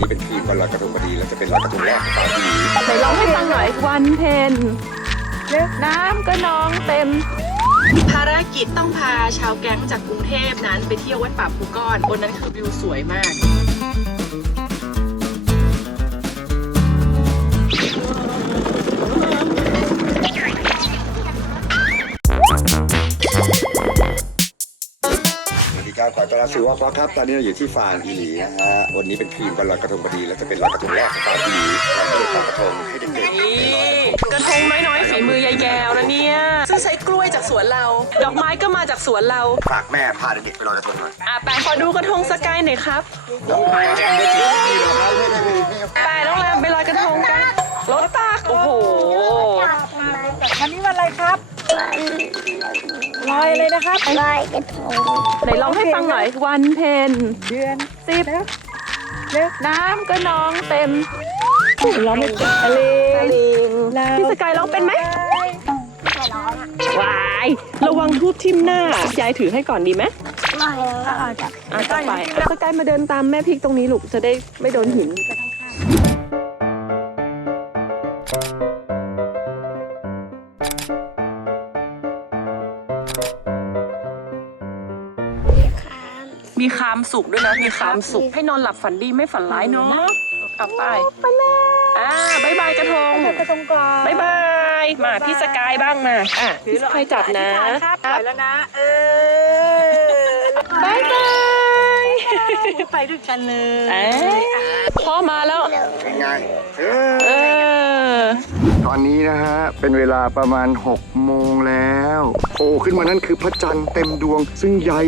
นี้เป็นคืนวันลอยกระทงพอดีแล้วจะเป็นลอยกระทงแรกของปีนี้ไหนร้องให้ฟังหน่อยวันเพ็ญน้ำก็นองเต็ม ภารกิจต้องพาชาวแก๊งจากกรุงเทพนั้นไปเที่ยววัดป่าภูก้อนบนนั้นคือวิวสวยมาก วัสดีครับขอต้อนรับสู่ว่าเพราะครับตอนนี้เราอยู่ที่ฟาร์มอีหลีนะฮะวันนี้เป็นคืนวันลอยกระทงพอดีแล้วจะเป็นลอยกระทงแรกของฟาร์มอีหลีเราก็เลยทำกระทงให้เด็กๆนี่กระทงน้อยๆฝีมือยายแก้วนะเนี่ยซึ่งใช้กล้วยจากสวนเรา ดอกไม้ก็มาจากสวนเราฝากแม่พาเด็กๆไปลอยกระทงหน่อยอะไปขอดูกระทงสกายหน่อยครับน้องแม่ไม่ถือที่หรอกครับไม่ไม่ไม่ไม่ไปน้องแรมไปลอยกระทงกัน ลอยเลยนะครับลอยกระทงไหนร้องให้ฟังหน่อยวันเพ็ญเดือนสิบน้ำก็นองเต็มร้องไม่เป็นทะเลพี่สกายร้องเป็นไหมไม่ร้องอะวายระวังทูบทิ่มหน้ายายถือให้ก่อนดีไหมไม่ก็เอาจากอะต่อไปอะสกายมาเดินตามแม่พริกตรงนี้ลูกจะได้ไม่โดนหิน มีคามสุขด้วยนะ มีคามสุข ให้นอนหลับฝันดีไม่ฝันร้ายเนาะเอาไป ไปเลยอ่าบายบายกระทงกระทงก่อนบายบาย มาพี่สกายบ้างมา อะพี่สกายจับนะ ครับไปแล้วนะ เออบายบายไปด้วยกันเลยเอ้ยพ่อมาแล้ว เป็นไง เอเอออ ตอนนี้นะฮะ เป็นเวลาประมาณ 6 โมงแล้ว โผล่ขึ้นมานั่นคือพระจันทร์เต็มดวง ซึ่งใหญ่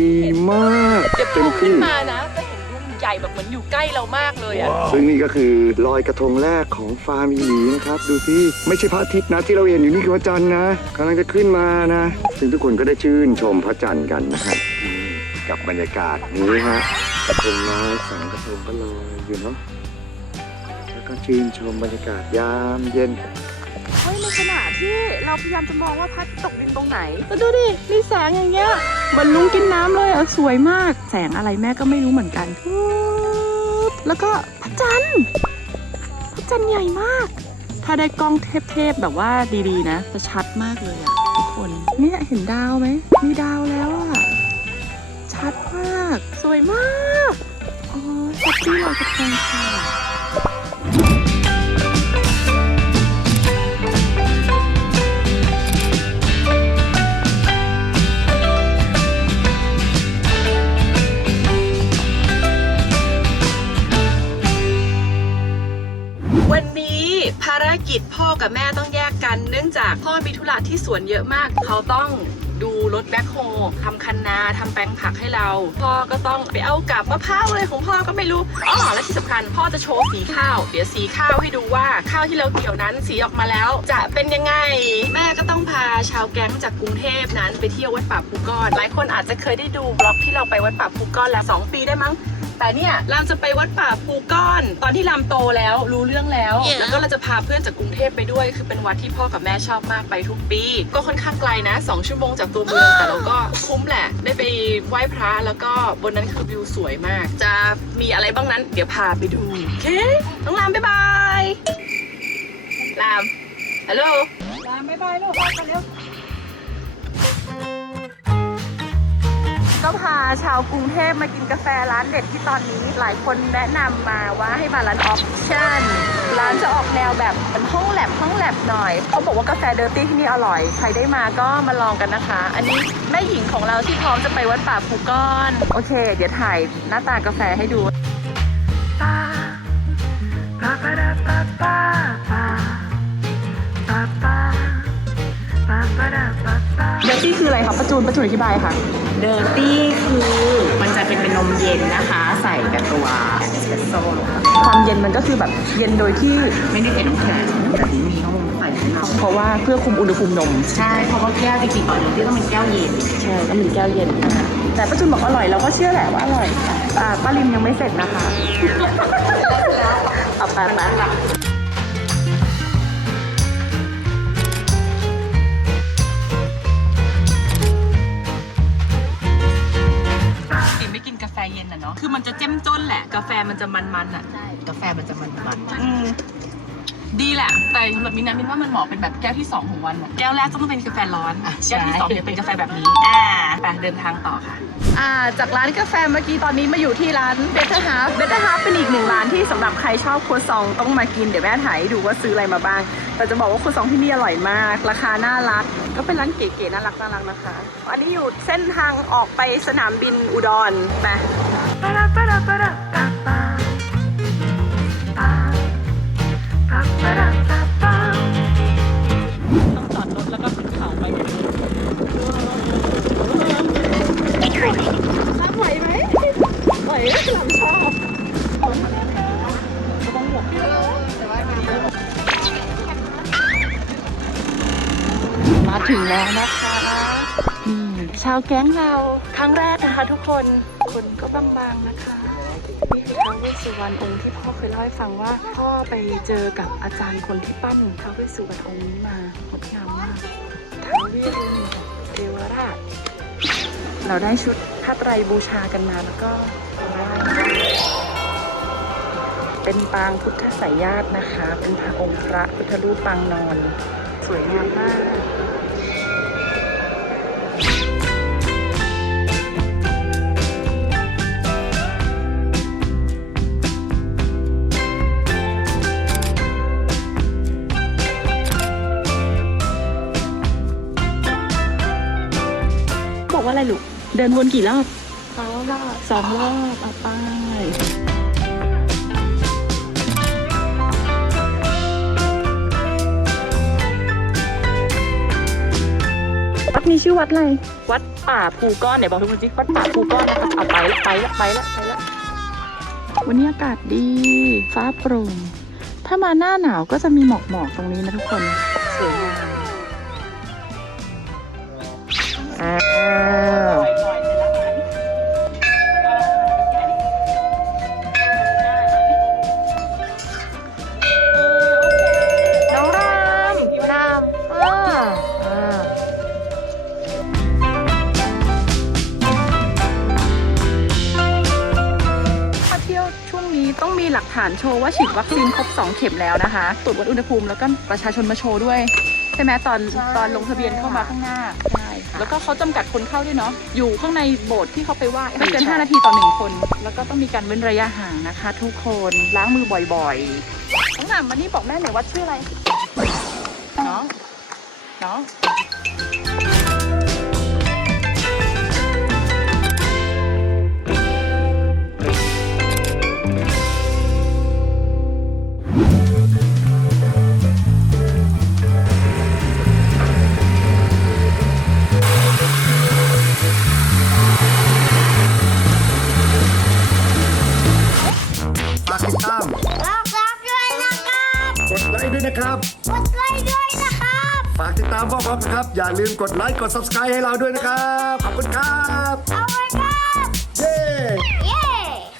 มากเดี๋ยวเต็พุ่มงขึ้ขึ้นนมานะจะเห็นดวงใหญ่แบบเหมือนอยู่ใกล้เรามากเลยอะซึ่งนี่ก็คือลอยกระทงแรกของฟาร์มอีหลีนะครับ ดูสิไม่ใช่พระอาทิตย์นะที่เราเห็นอยู่นี่คือพระจันทร์นะกำลังจะขึ้นมานะ ซึ่งทุกคนก็ได้ชื่นชมพระจันทร์กันนะครับอืมกับบรรยากาศนี้ฮะกระทงน้อยแสงกระทงก็ลอยอยู่เนาะแล้วก็ชื่นชมบรรยากาศยามเย็นเฮ้ยใน ขณะที่เราพยายามจะมองว่าพระตกดินตรงไหน ก็ดูดิมีแสงอย่างเงี้ยเหมือนลุงกินน้ำเลยอะสวยมาก แสงอะไรแม่ก็ไม่รู้เหมือนกัน แล้วก็พระจันทร์พระจันทร์ใหญ่มาก ถ้าได้กล้องเทพๆแบบว่าดีๆ นะจะชัดมากเลยอะทุกคนเนี่ยเห็นดาวไหมมีดาวแล้วอะชัดมาก สวยมากอ๋อชัดที่ลอยกระทงค่ะ กับแม่ต้องแยกกัน เนื่องจากพ่อมีธุระที่สวนเยอะมาก เขาต้องดูรถแบ็คโฮทำคันนาทำแปลงผักให้เรา พ่อก็ต้องไปเอากับมะพร้าวอะไรของพ่อก็ไม่รู้อ๋อและที่สำคัญพ่อจะโชว์สีข้าว เดี๋ยวสีข้าวให้ดูว่าข้าวที่เราเกี่ยวนั้นสีออกมาแล้ว จะเป็นยังไง แม่ก็ต้องพาชาวแก๊งจากกรุงเทพนั้นไปเที่ยววัดป่าภูก้อน หลายคนอาจจะเคยได้ดูบล็อกที่เราไปวัดป่าภูก้อนแล้วสองปีได้มั้ง แต่เนี่ยเราจะไปวัดป่าภูก้อน ตอนที่ลำโตแล้วรู้เรื่องแล้ว แล้วก็เราจะพาเพื่อนจากกรุงเทพไปด้วย คือเป็นวัดที่พ่อกับแม่ชอบมากไปทุกปี ก็ค่อนข้างไกลนะ 2 ชั่วโมงจากตัวเมืองแต่เราก็คุ้มแหละ ได้ไปไหว้พระแล้วก็บนนั้นคือวิวสวยมาก จะมีอะไรบ้างนั้น เดี๋ยวพาไปดูโอเคน้องลามบ๊ายบายลามฮัลโหลลาไม่บายลูกไปกันเร็ว ก็พาชาวกรุงเทพมากินกาแฟร้านเด็ดที่ตอนนี้หลายคนแนะนำมาว่าให้มาร้านออฟชั่นร้านจะออกแนวแบบเป็นห้องแลบห้องแลบหน่อย เขาบอกว่ากาแฟเดอร์ตี้ที่นี่อร่อย ใครได้มาก็มาลองกันนะคะ อันนี้แม่หญิงของเราที่พร้อมจะไปวัดป่าภูก้อน โอเค เดี๋ยวถ่ายหน้าตากาแฟให้ดู จูนประจูนอธิบายค่ะ เดอร์ตี้คือมันจะเป็นเป็นนมเย็นนะคะ ใส่กับตัวเอสเปรสโซ่ลงไปความเย็นมันก็คือแบบเย็นโดยที่ไม่ได้เป็นน้ำแข็งแต่ที่มีนมใส่ให้เราเพราะว่าเพื่อคุมอุณหภูมินม ใช่เพราะว่าแก้วจริงๆก่อนเดอร์ตี้ต้องเป็นแก้วเย็นใช่ก็มีแก้วเย็นอะแต่ป้าจุนบอกอร่อยเราก็เชื่อแหละว่าอร่อยอ่าป้าลิมยังไม่เสร็จนะคะเอาไปไปกินไม่กินกาแฟเย็นอะ แหละ กาแฟมันจะมันๆอะกาแฟมันจะมันมันอืมดีแหละ แต่สำหรับมินนะมินว่ามันเหมาะเป็นแบบแก้วที่ 2 ของวันอะแก้วแรกต้องเป็นกาแฟร้อนแก้วที่2เนี่ยเป็นกาแฟแบบนี้อ่าไปเดินทางต่อค่ะ อ่า จากร้านกาแฟเมื่อกี้ตอนนี้มาอยู่ที่ร้านเบ t เ e r ฮาร์ b เบ t เ e r ฮาร์เป็นอีกหนึ่งร้านที่สำหรับใครชอบครัวซองต้องมากินเดี๋ยวแม่ถ่ายให้ดูว่าซื้ออะไรมาบ้าง แต่จะบอกว่าครัวซองที่นี่อร่อยมาก ราคาน่ารัก ก็เป็นร้านเก๋ๆน่ารักน่ารักนะคะ อันนี้อยู่เส้นทางออกไปสนามบินอุดรไป ต้องจอดรถแล้วก็ขึ้นเขาไปรับไหวไหมไหวหลังชอบมาถึงแล้วนะคะนี่ชาวแก๊งเราครั้งแรกนะคะทุกคน คนก็บางๆนะคะนี่คือท้าวเวสสุวรรณองค์ที่พ่อเคยเล่าให้ฟังว่า พ่อไปเจอกับอาจารย์คนที่ปั้นท้าวเวสสุวรรณองค์นี้มางดงามมากท้าวเวสรุณเทวราชเราได้ชุดผ้าไตรบูชากันมาแล้วก็เป็นปางพุทธสายญาตินะคะ เป็นพระองค์พระพุทธรูปปางนอน สวยงามมาก บอกว่าอะไรลูก เดินวนกี่รอบสองรอบสองรอบเอาไปวัดนี้ชื่อวัดอะไร วัดป่าภูก้อนไหนบอกทุกคนสิวัดป่าภูก้อนนะคะเอาไปละไปละไปละไปละวันนี้อากาศดี ฟ้าโปร่ง ถ้ามาหน้าหนาวก็จะมีหมอกหมอกๆตรงนี้นะทุกคนสวย อ้าวน้องรามรามอ่าอ่ามาเที่ยวช่วงนี้ต้องมีหลักฐานโชว์ว่าฉีดวัคซีนครบ 2 เข็มแล้วนะคะ ตรวจวัดอุณหภูมิแล้วก็ประชาชนมาโชว์ด้วย ใช่ไหมตอนตอนลงทะเบียนเข้ามาข้างหน้าใช่ค่ะแล้วก็เขาจำกัดคนเข้าด้วยเนาะอยู่ข้างในโบสถ์ที่เขาไปไหว้ไม่เกิน5นาทีต่อหนึ่งคน แล้วก็ต้องมีการเว้นระยะห่างนะคะ ทุกคนล้างมือบ่อยๆน้องหนามมานี่บอกแม่หน่อยว่าชื่ออะไรน้องน้อง นะครับ กดไลค์ด้วยนะครับ ฝากติดตามพวกเรานะครับ อย่าลืมกดไลค์ กด subscribe ให้เราด้วยนะครับ ขอบคุณครับ เอาไว้ครับ เย้เย้